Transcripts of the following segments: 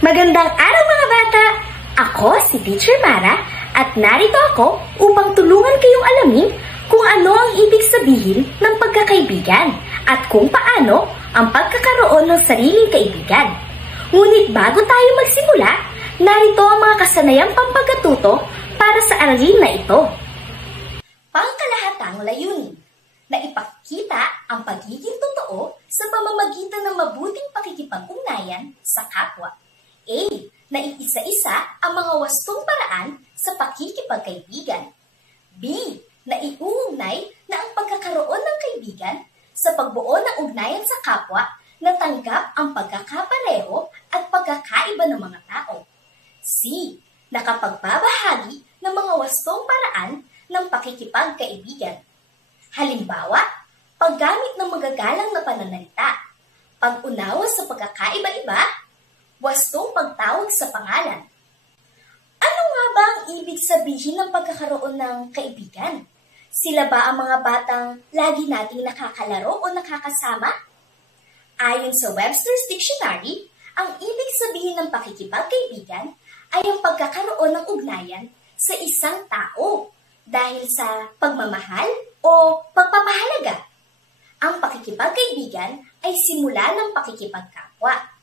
Magandang araw mga bata! Ako si Teacher Mara at narito ako upang tulungan kayong alamin kung ano ang ibig sabihin ng pagkakaibigan at kung paano ang pagkakaroon ng sariling kaibigan. Ngunit bago tayo magsimula, narito ang mga kasanayang pampagatuto para sa aralin na ito. Pangkalahatang layunin na ipakita ang pagiging totoo sa pamamagitan ng mabuting pakikipag-ugnayan sa kapwa. A. Na iisa-isa ang mga wastong paraan sa pakikipagkaibigan. B. Na iuugnay na ang pagkakaroon ng kaibigan sa pagbuo ng ugnayan sa kapwa na tanggap ang pagkakapareho at pagkakaiba ng mga tao. C. Na kapagbabahagi ng mga wastong paraan ng pakikipagkaibigan. Halimbawa, paggamit ng magagalang na pananalita, pag-unawa sa pagkakaiba-iba, wastong pagtawag sa pangalan. Ano nga ba ang ibig sabihin ng pagkakaroon ng kaibigan? Sila ba ang mga batang lagi nating nakakalaro o nakakasama? Ayon sa Webster's Dictionary, ang ibig sabihin ng pakikipagkaibigan ay ang pagkakaroon ng ugnayan sa isang tao dahil sa pagmamahal o pagpapahalaga. Ang pakikipagkaibigan ay simula ng pakikipagkapwa.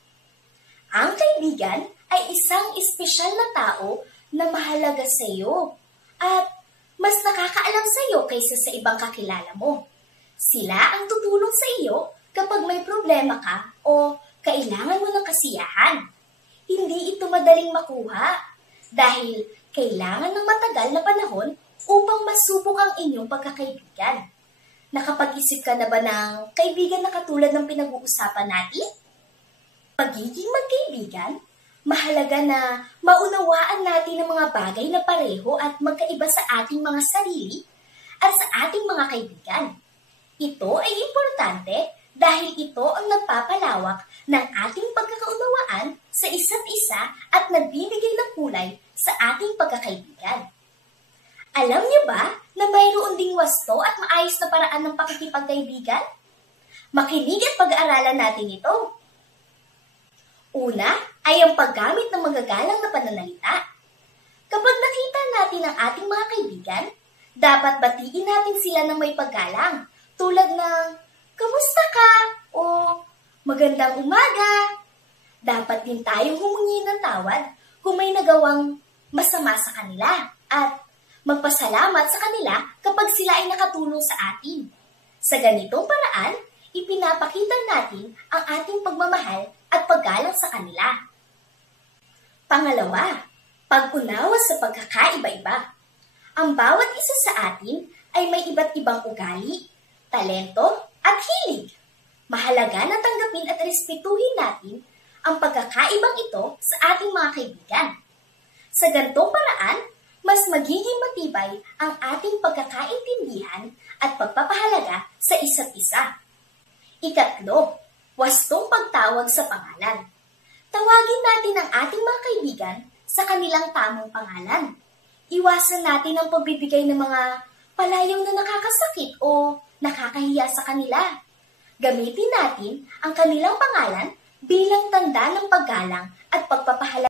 Ang kaibigan ay isang espesyal na tao na mahalaga sa iyo at mas nakakaalam sa iyo kaysa sa ibang kakilala mo. Sila ang tutulong sa iyo kapag may problema ka o kailangan mo ng kasiyahan. Hindi ito madaling makuha dahil kailangan ng matagal na panahon upang masubok ang inyong pagkakaibigan. Nakapag-isip ka na ba ng kaibigan na katulad ng pinag-uusapan natin? Pagiging magkaibigan, mahalaga na maunawaan natin ang mga bagay na pareho at magkaiba sa ating mga sarili at sa ating mga kaibigan. Ito ay importante dahil ito ang nagpapalawak ng ating pagkakaunawaan sa isa't isa at nagbibigay ng kulay sa ating pagkakaibigan. Alam niyo ba na mayroon ding wasto at maayos na paraan ng pakikipagkaibigan? Makinig at pag-aaralan natin ito. Una ay ang paggamit ng magagalang na pananalita. Kapag nakita natin ang ating mga kaibigan, dapat batiin natin sila ng may paggalang tulad ng "Kamusta ka?" o "Magandang umaga." Dapat din tayong humingi ng tawad kung may nagawang masama sa kanila at magpasalamat sa kanila kapag sila ay nakatulong sa atin. Sa ganitong paraan, ipinapakita natin ang ating pagmamahal at paggalang sa kanila. Pangalawa, pag-unawa sa pagkakaiba-iba. Ang bawat isa sa atin ay may iba't ibang ugali, talento at hilig. Mahalaga na tanggapin at respetuhin natin ang pagkakaibang ito sa ating mga kaibigan. Sa ganitong paraan, mas magiging matibay ang ating pagkakaintindihan at pagpapahalaga sa isa't isa. Ikatlo, wastong pagtawag sa pangalan. Tawagin natin ang ating mga kaibigan sa kanilang tamang pangalan. Iwasan natin ang pagbibigay ng mga palayong na nakakasakit o nakakahiya sa kanila. Gamitin natin ang kanilang pangalan bilang tanda ng paggalang at pagpapahalaga.